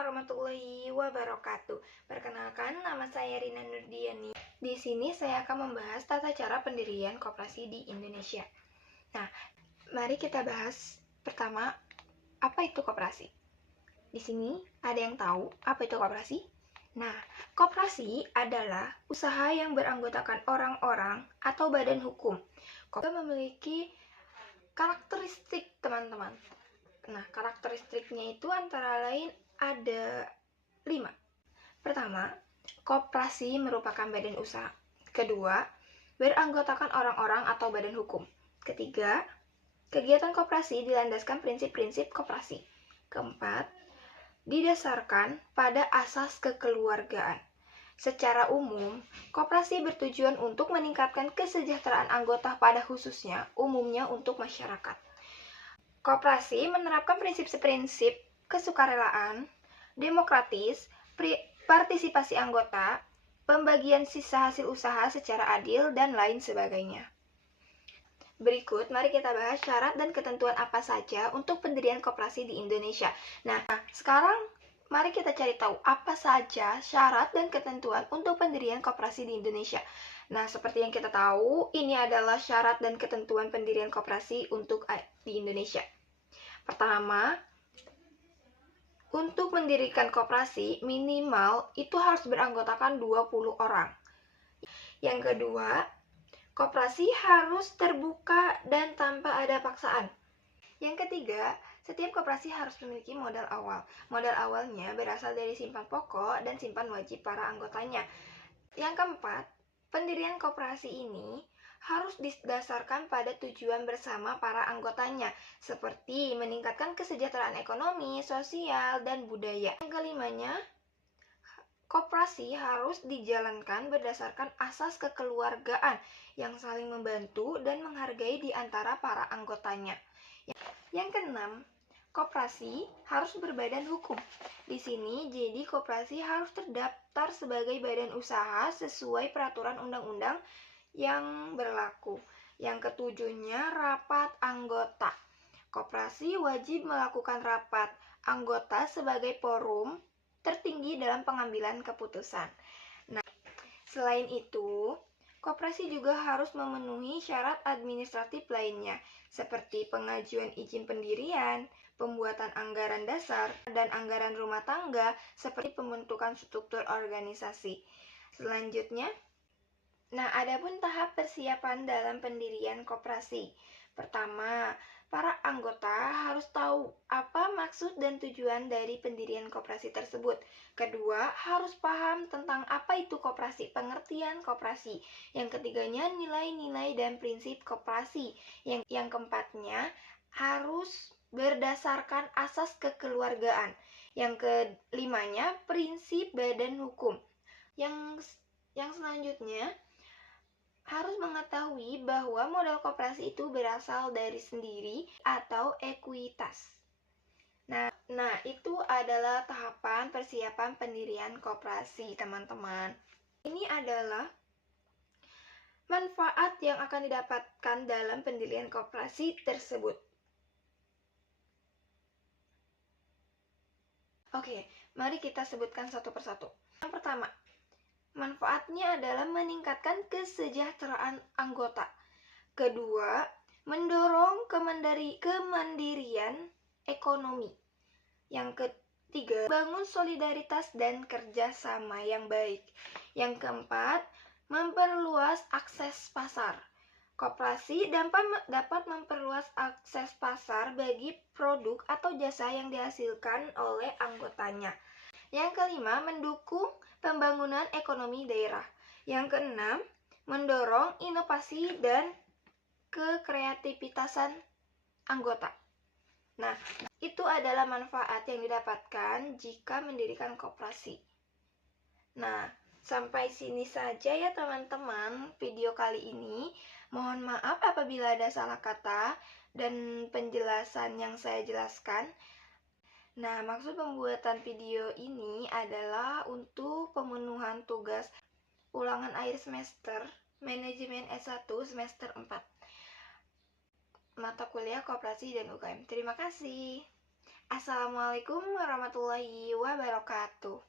warahmatullahi wabarakatuh. Perkenalkan, nama saya Rina Nurdiani. Di sini saya akan membahas tata cara pendirian koperasi di Indonesia. Nah, mari kita bahas pertama, apa itu koperasi? Di sini ada yang tahu apa itu koperasi? Nah, koperasi adalah usaha yang beranggotakan orang-orang atau badan hukum. Koperasi memiliki karakteristik, teman-teman. Nah, karakteristiknya itu antara lain ada 5. Pertama, koperasi merupakan badan usaha. Kedua, beranggotakan orang-orang atau badan hukum. Ketiga, kegiatan koperasi dilandaskan prinsip-prinsip koperasi. Keempat, didasarkan pada asas kekeluargaan. Secara umum, koperasi bertujuan untuk meningkatkan kesejahteraan anggota pada khususnya, umumnya untuk masyarakat. Koperasi menerapkan prinsip-prinsip kesukarelaan, demokratis, partisipasi anggota, pembagian sisa hasil usaha secara adil, dan lain sebagainya. Berikut, mari kita bahas syarat dan ketentuan apa saja untuk pendirian koperasi di Indonesia. Nah, sekarang mari kita cari tahu apa saja syarat dan ketentuan untuk pendirian koperasi di Indonesia. Nah, seperti yang kita tahu, ini adalah syarat dan ketentuan pendirian koperasi untuk di Indonesia. Pertama, untuk mendirikan koperasi minimal itu harus beranggotakan 20 orang. Yang kedua, koperasi harus terbuka dan tanpa ada paksaan. Yang ketiga, setiap koperasi harus memiliki modal awal. Modal awalnya berasal dari simpan pokok dan simpan wajib para anggotanya. Yang keempat, pendirian koperasi ini harus didasarkan pada tujuan bersama para anggotanya, seperti meningkatkan kesejahteraan ekonomi, sosial, dan budaya. Yang kelimanya, koperasi harus dijalankan berdasarkan asas kekeluargaan yang saling membantu dan menghargai di antara para anggotanya. Yang keenam, koperasi harus berbadan hukum. Di sini, jadi koperasi harus terdaftar sebagai badan usaha sesuai peraturan undang-undang yang berlaku. Yang ketujuhnya, rapat anggota. Koperasi wajib melakukan rapat anggota sebagai forum tertinggi dalam pengambilan keputusan. Nah, selain itu, koperasi juga harus memenuhi syarat administratif lainnya, seperti pengajuan izin pendirian, pembuatan anggaran dasar, dan anggaran rumah tangga, seperti pembentukan struktur organisasi. Selanjutnya, adapun tahap persiapan dalam pendirian koperasi. Pertama, para anggota harus tahu apa maksud dan tujuan dari pendirian koperasi tersebut. Kedua, harus paham tentang apa itu koperasi, pengertian koperasi. Yang ketiganya, nilai-nilai dan prinsip koperasi. Yang keempatnya, harus berdasarkan asas kekeluargaan. Yang kelimanya, prinsip badan hukum. Yang selanjutnya, harus mengetahui bahwa modal koperasi itu berasal dari sendiri atau ekuitas. Nah, itu adalah tahapan persiapan pendirian koperasi, teman-teman. Ini adalah manfaat yang akan didapatkan dalam pendirian koperasi tersebut. Oke, mari kita sebutkan satu persatu. Yang pertama, manfaatnya adalah meningkatkan kesejahteraan anggota. Kedua, mendorong kemandirian ekonomi. Yang ketiga, bangun solidaritas dan kerjasama yang baik. Yang keempat, memperluas akses pasar. Koperasi dapat memperluas akses pasar bagi produk atau jasa yang dihasilkan oleh anggotanya. Yang kelima, mendukung pembangunan ekonomi daerah. Yang keenam, mendorong inovasi dan kekreativitasan anggota. Nah, itu adalah manfaat yang didapatkan jika mendirikan koperasi. Nah, sampai sini saja ya teman-teman video kali ini. Mohon maaf apabila ada salah kata dan penjelasan yang saya jelaskan. Nah, maksud pembuatan video ini adalah untuk pemenuhan tugas ulangan akhir semester Manajemen S1 semester 4. Mata kuliah Koperasi dan UKM. Terima kasih. Assalamualaikum warahmatullahi wabarakatuh.